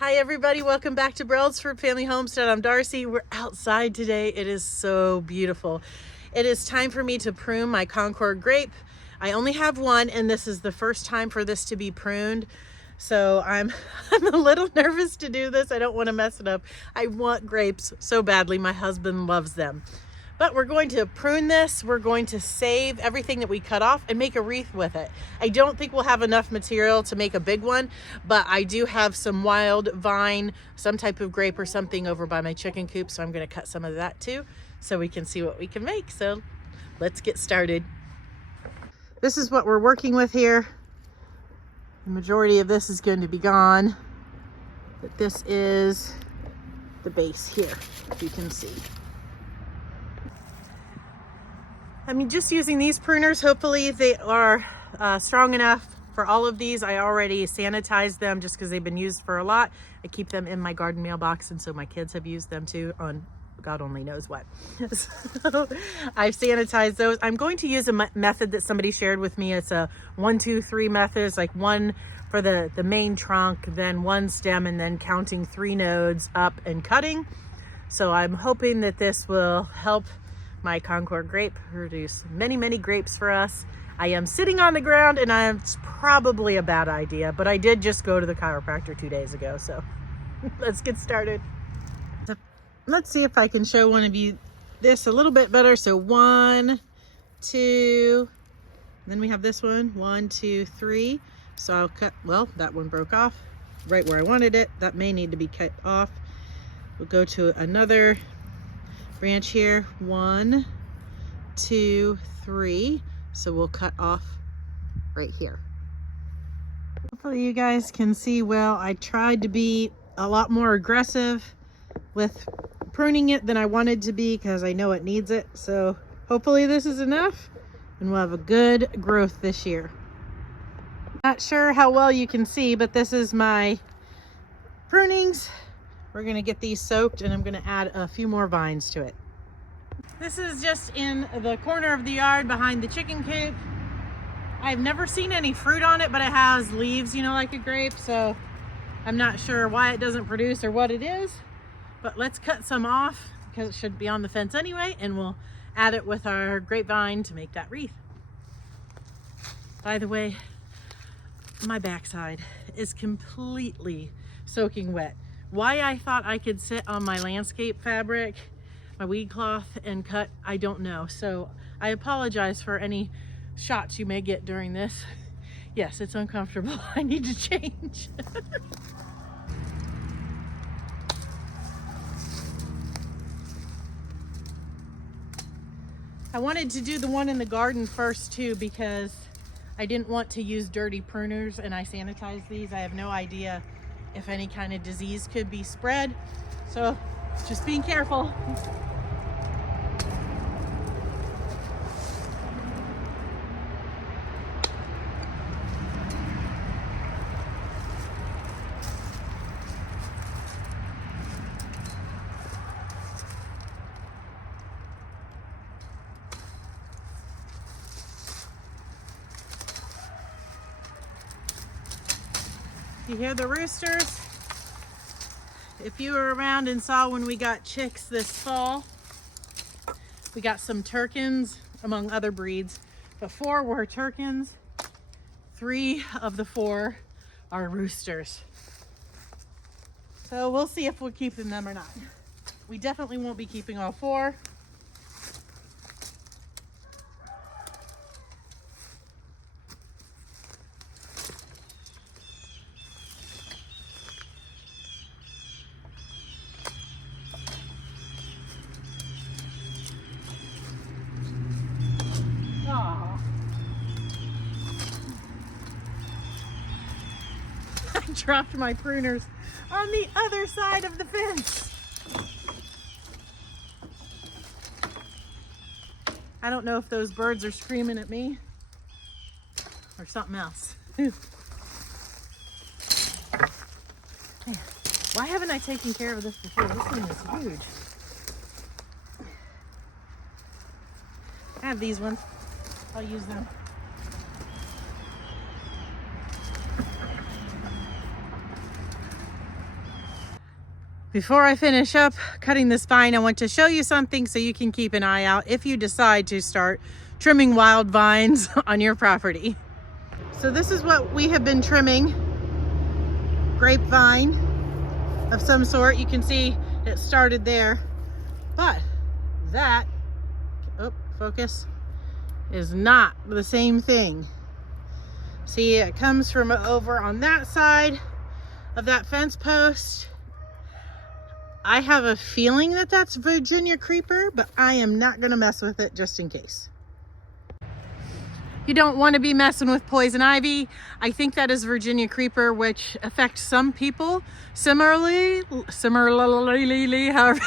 Hi everybody, welcome back to Brelsford Family Homestead. I'm Darcy. We're outside today. It is so beautiful. It is time for me to prune my Concord grape. I only have one and this is the first time for this to be pruned. So I'm a little nervous to do this. I don't want to mess it up. I want grapes so badly. My husband loves them. But we're going to prune this. We're going to save everything that we cut off and make a wreath with it. I don't think we'll have enough material to make a big one, but I do have some wild vine, some type of grape or something over by my chicken coop. So I'm going to cut some of that too so we can see what we can make. So let's get started. This is what we're working with here. The majority of this is going to be gone, but this is the base here, if you can see. I mean, just using these pruners, hopefully they are strong enough for all of these. I already sanitized them just because they've been used for a lot. I keep them in my garden mailbox, and so my kids have used them too on God only knows what. So I've sanitized those. I'm going to use a method that somebody shared with me. It's a 1, 2, 3 method. It's like one for the main trunk, then one stem, and then counting 3 nodes up and cutting. So I'm hoping that this will help my Concord grape produce many grapes for us. I am sitting on the ground and it's probably a bad idea, but I did just go to the chiropractor 2 days ago. So let's get started. So let's see if I can show one of you this a little bit better. So 1, 2, then we have this one, 1, 2, 3. So I'll cut, well, that one broke off right where I wanted it. That may need to be cut off. We'll go to another branch here, 1, 2, 3. So we'll cut off right here. Hopefully you guys can see well. I tried to be a lot more aggressive with pruning it than I wanted to be because I know it needs it. So hopefully this is enough and we'll have a good growth this year. Not sure how well you can see, but this is my prunings. We're gonna get these soaked and I'm gonna add a few more vines to it. This is just in the corner of the yard behind the chicken coop. I've never seen any fruit on it, but it has leaves, you know, like a grape. So I'm not sure why it doesn't produce or what it is, but let's cut some off because it should be on the fence anyway. And we'll add it with our grapevine to make that wreath. By the way, my backside is completely soaking wet. Why I thought I could sit on my landscape fabric, my weed cloth, and cut, I don't know. So I apologize for any shots you may get during this. Yes, it's uncomfortable. I need to change. I wanted to do the one in the garden first too because I didn't want to use dirty pruners, and I sanitized these. I have no idea if any kind of disease could be spread. So just being careful. You hear the roosters? If you were around and saw when we got chicks this fall, we got some Turkins among other breeds, but 4 were Turkins. 3 of the 4 are roosters. So we'll see if we're keeping them or not. We definitely won't be keeping all 4. I dropped my pruners on the other side of the fence. I don't know if those birds are screaming at me or something else. Why haven't I taken care of this before? This thing is huge. I have these ones. I'll use them. Before I finish up cutting this vine, I want to show you something so you can keep an eye out if you decide to start trimming wild vines on your property. So this is what we have been trimming. Grapevine of some sort. You can see it started there, but that, oh, focus, is not the same thing. See, it comes from over on that side of that fence post. I have a feeling that that's Virginia creeper, but I am not going to mess with it just in case. You don't want to be messing with poison ivy. I think that is Virginia creeper, which affects some people similarly, however.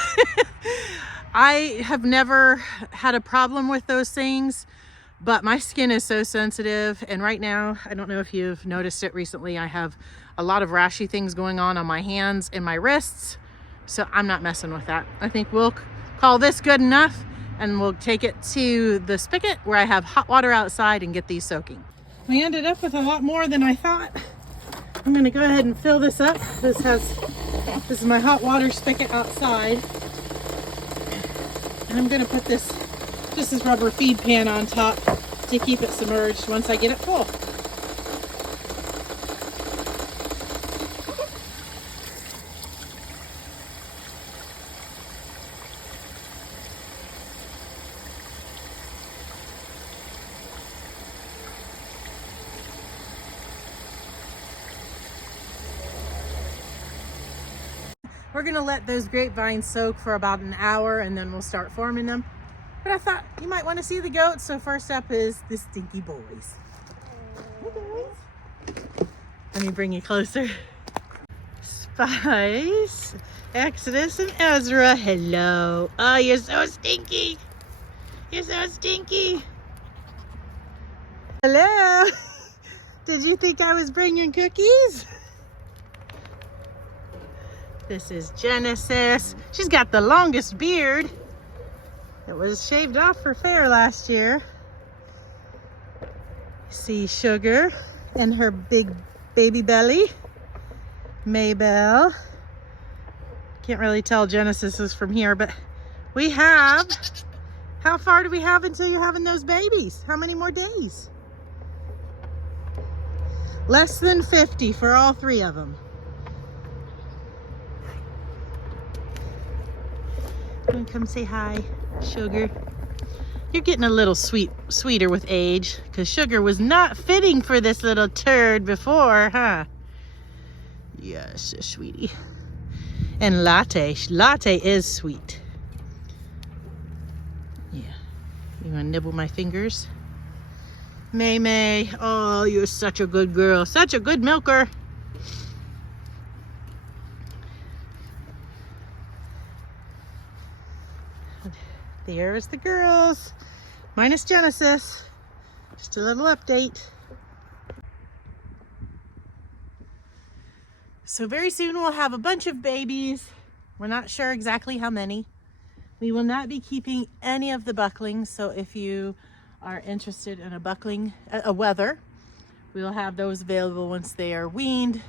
I have never had a problem with those things, but my skin is so sensitive. And right now, I don't know if you've noticed it recently, I have a lot of rashy things going on my hands and my wrists. So I'm not messing with that. I think we'll call this good enough and we'll take it to the spigot where I have hot water outside and get these soaking. We ended up with a lot more than I thought. I'm gonna go ahead and fill this up. This is my hot water spigot outside. And I'm gonna put this rubber feed pan on top to keep it submerged once I get it full. We're gonna let those grapevines soak for about an hour and then we'll start forming them. But I thought you might want to see the goats, so first up is the stinky boys. Hey boys. Let me bring you closer. Spice, Exodus, and Ezra, hello. Oh, you're so stinky. You're so stinky. Hello. Did you think I was bringing cookies? This is Genesis. She's got the longest beard. It was shaved off for fair last year. See Sugar and her big baby belly. Maybell. Can't really tell Genesis is from here, but we have, how far do we have until you're having those babies? How many more days? Less than 50 for all three of them. Come say hi, Sugar. You're getting a little sweeter with age, because Sugar was not fitting for this little turd before, huh? Yes, sweetie. And Latte is sweet. Yeah. You want to nibble my fingers? May, oh, you're such a good girl. Such a good milker. There's the girls, minus Genesis. Just a little update. So very soon we'll have a bunch of babies. We're not sure exactly how many. We will not be keeping any of the bucklings. So if you are interested in a wether, we will have those available once they are weaned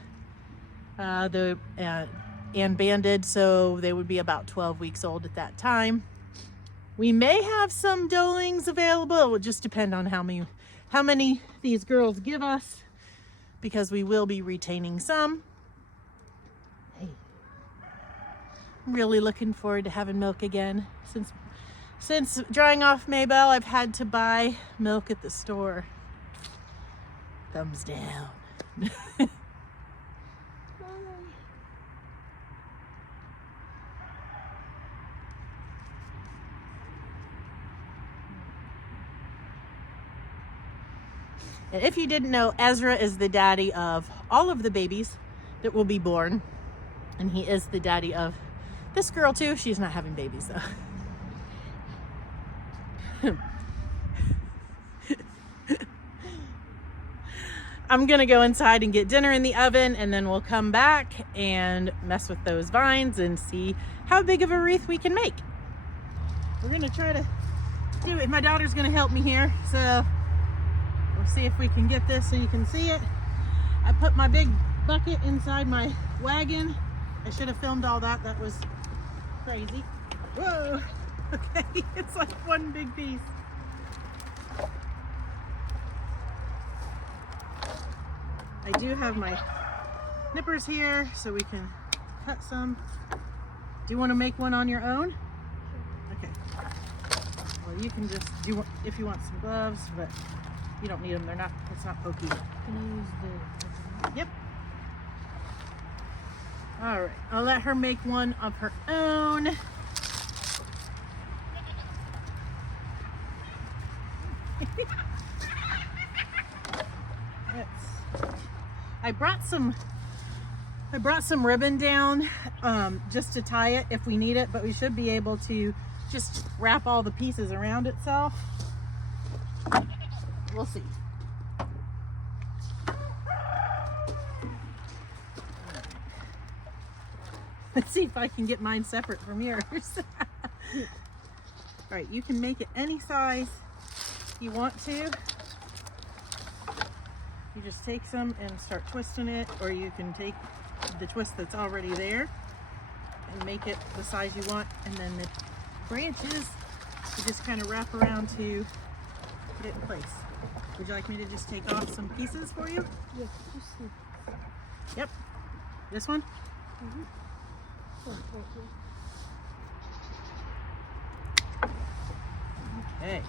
and banded. So they would be about 12 weeks old at that time. We may have some doelings available. It will just depend on how many these girls give us, because we will be retaining some. Hey, I'm really looking forward to having milk again. Since drying off Maybell, I've had to buy milk at the store. Thumbs down. And if you didn't know, Ezra is the daddy of all of the babies that will be born. And he is the daddy of this girl too. She's not having babies though. I'm gonna go inside and get dinner in the oven, and then we'll come back and mess with those vines and see how big of a wreath we can make. We're gonna try to do it. My daughter's gonna help me here, so we'll see if we can get this so you can see it. I put my big bucket inside my wagon I should have filmed all that. That was crazy. Whoa. Okay, it's like one big piece. I do have my nippers here so we can cut some. Do you want to make one on your own? Okay. Well, you can just do if you want some gloves, but you don't need them. They're not, it's not pokey. Can I use the... Yep. All right, I'll let her make one of her own. I brought some ribbon down just to tie it if we need it, but we should be able to just wrap all the pieces around itself. We'll see. Let's see if I can get mine separate from yours. All right, you can make it any size you want to. You just take some and start twisting it, or you can take the twist that's already there and make it the size you want, and then the branches you just kind of wrap around to put it in place. Would you like me to just take off some pieces for you? Yeah, just see. Yep. This one? Mm-hmm. Oh, right here. Okay.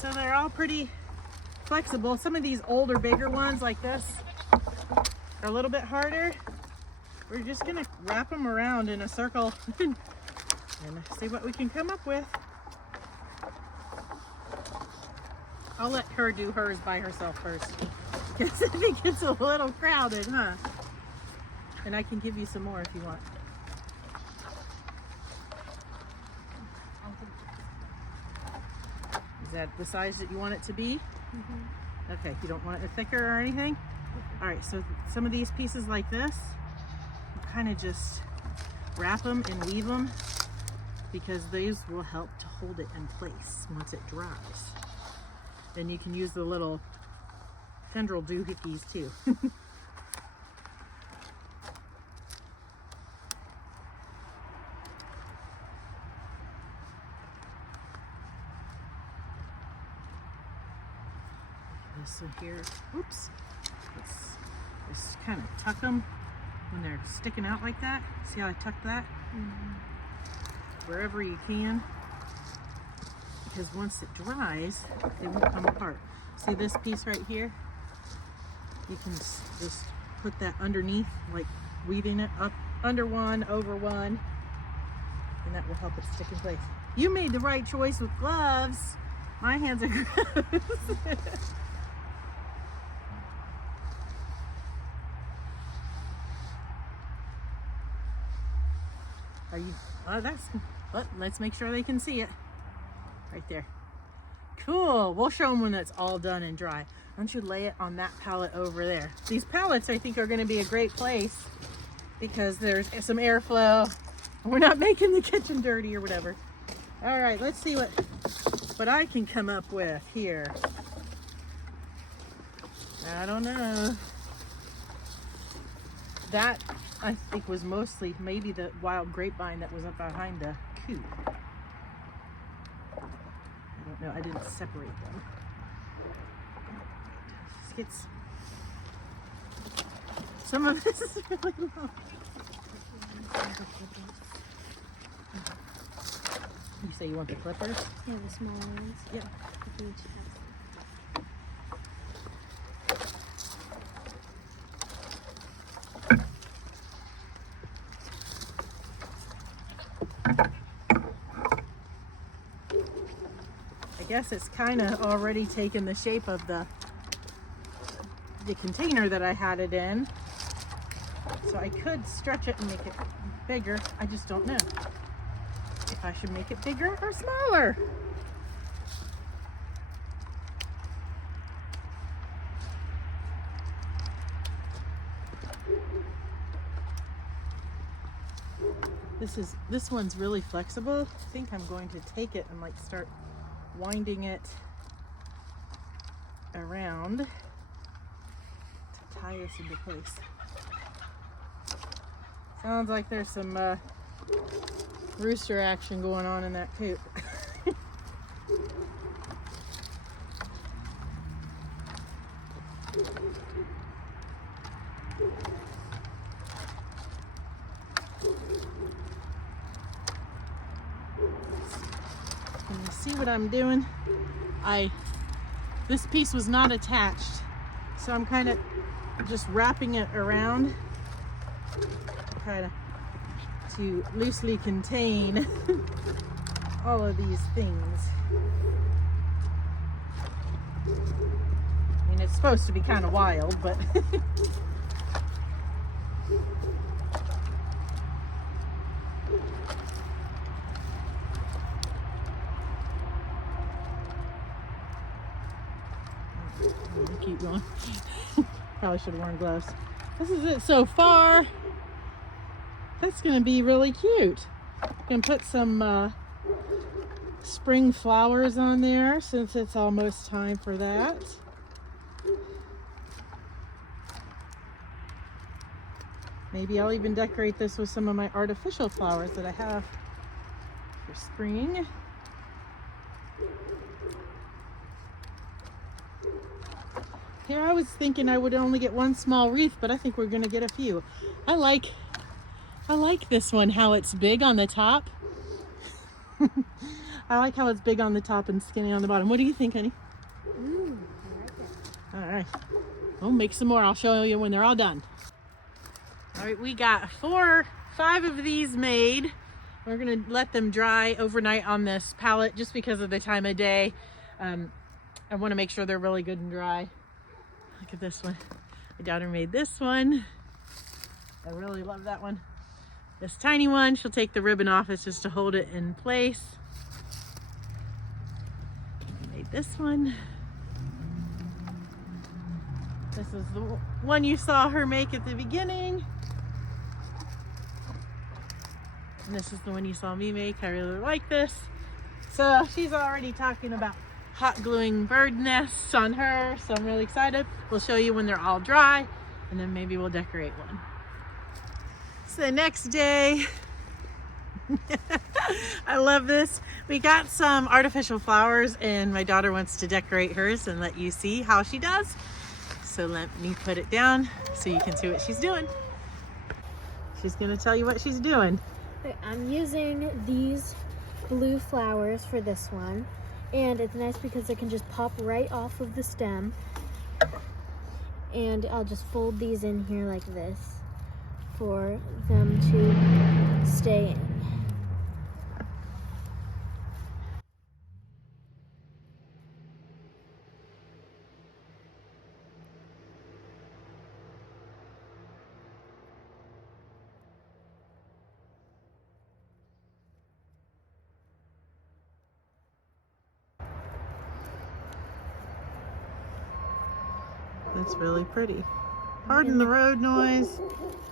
So they're all pretty flexible. Some of these older, bigger ones like this are a little bit harder. We're just gonna wrap them around in a circle and see what we can come up with. I'll let her do hers by herself first, because I think it's a little crowded, huh? And I can give you some more if you want. Is that the size that you want it to be? Mm-hmm. Okay, you don't want it thicker or anything? Mm-hmm. All right, so some of these pieces like this, you kind of just wrap them and weave them, because these will help to hold it in place once it dries. Then you can use the little tendril doohickeys too. This one here, oops. Let's just kind of tuck them when they're sticking out like that. See how I tucked that? Mm-hmm. Wherever you can. Because once it dries, they won't come apart. See this piece right here? You can just put that underneath, like weaving it up under one, over one, and that will help it stick in place. You made the right choice with gloves. My hands are gross. Are you, oh, let's make sure they can see it. Right there. Cool. We'll show them when it's all done and dry. Why don't you lay it on that pallet over there? These pallets I think are going to be a great place because there's some airflow. We're not making the kitchen dirty or whatever. All right, let's see what I can come up with here. I don't know. That I think was mostly maybe the wild grapevine that was up behind the coop. No, I didn't separate them. Skits. Some of this is really long. You say you want the clippers? Yeah, the small ones. Yeah. I guess it's kind of already taken the shape of the container that I had it in. So I could stretch it and make it bigger. I just don't know if I should make it bigger or smaller. This one's really flexible. I think I'm going to take it and like start winding it around to tie this into place. Sounds like there's some rooster action going on in that coop. Can you see what I'm doing? This piece was not attached, so I'm kind of just wrapping it around, try to loosely contain all of these things. I mean, it's supposed to be kind of wild, but keep going. Probably should have worn gloves. This is it so far. That's gonna be really cute. Gonna put some spring flowers on there since it's almost time for that. Maybe I'll even decorate this with some of my artificial flowers that I have for spring. Here I was thinking I would only get one small wreath, but I think we're gonna get a few. I like this one, how it's big on the top. I like how it's big on the top and skinny on the bottom. What do you think, honey? I like that. All right, we'll make some more. I'll show you when they're all done. All right, we got 5 of these made. We're gonna let them dry overnight on this pallet just because of the time of day. I wanna make sure they're really good and dry. Look at this one. My daughter made this one. I really love that one. This tiny one, she'll take the ribbon off. It's just to hold it in place. I made this one. This is the one you saw her make at the beginning. And this is the one you saw me make. I really like this. So she's already talking about hot gluing bird nests on her, so I'm really excited. We'll show you when they're all dry, and then maybe we'll decorate one. It's the next day. I love this. We got some artificial flowers, and my daughter wants to decorate hers and let you see how she does. So let me put it down so you can see what she's doing. She's gonna tell you what she's doing. I'm using these blue flowers for this one. And it's nice because it can just pop right off of the stem. And I'll just fold these in here like this for them to stay in. That's really pretty. Pardon the road noise,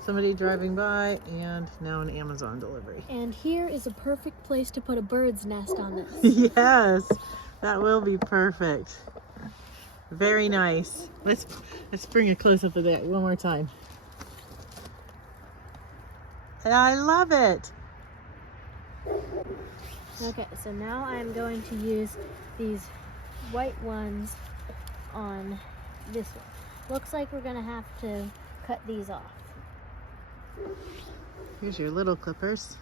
somebody driving by, and now an Amazon delivery. And here is a perfect place to put a bird's nest on this. Yes, that will be perfect. Very nice. Let's bring a close-up of that one more time. I love it. Okay, so now I'm going to use these white ones on this one. Looks like we're gonna have to cut these off. Here's your little clippers.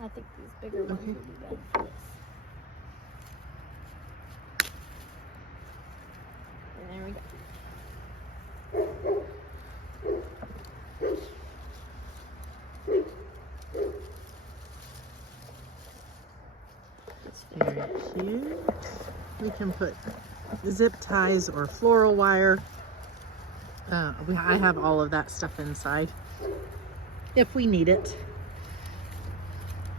I think these bigger ones would be better for this. And there we go. It's very cute. We can put zip ties or floral wire. I have all of that stuff inside if we need it.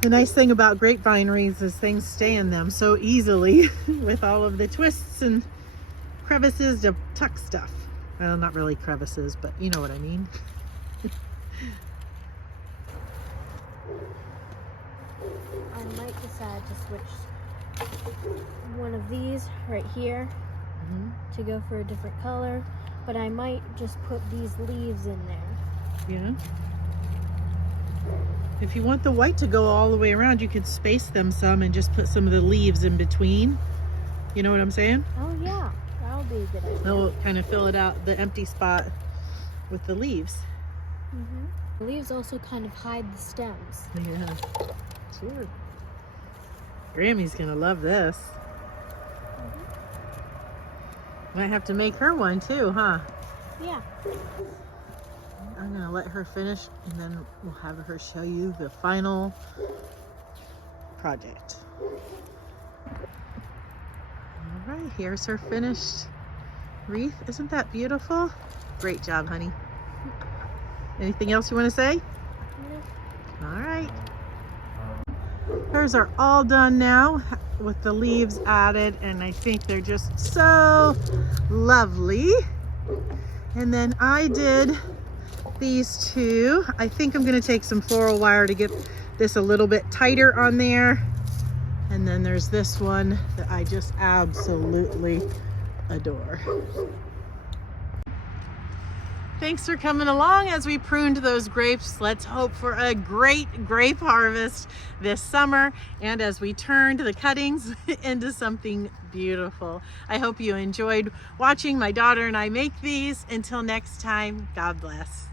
The nice thing about grapevine wreaths is things stay in them so easily with all of the twists and crevices to tuck stuff. Well, not really crevices, but you know what I mean. I might decide to switch one of these right here to go for a different color, but I might just put these leaves in there. Yeah. If you want the white to go all the way around, you could space them some and just put some of the leaves in between. You know what I'm saying? Oh yeah, that'll be a good idea. They'll kind of fill it out, the empty spot with the leaves. The leaves also kind of hide the stems. Yeah, sure. Grammy's gonna love this. Might have to make her one too, huh? Yeah. I'm gonna let her finish and then we'll have her show you the final project. All right, here's her finished wreath. Isn't that beautiful? Great job, honey. Anything else you want to say? No. All right. Hers are all done now with the leaves added, and I think they're just so lovely. And then I did these two. I think I'm going to take some floral wire to get this a little bit tighter on there. And then there's this one that I just absolutely adore. Thanks for coming along as we pruned those grapes. Let's hope for a great grape harvest this summer, and as we turned the cuttings into something beautiful. I hope you enjoyed watching my daughter and I make these. Until next time, God bless.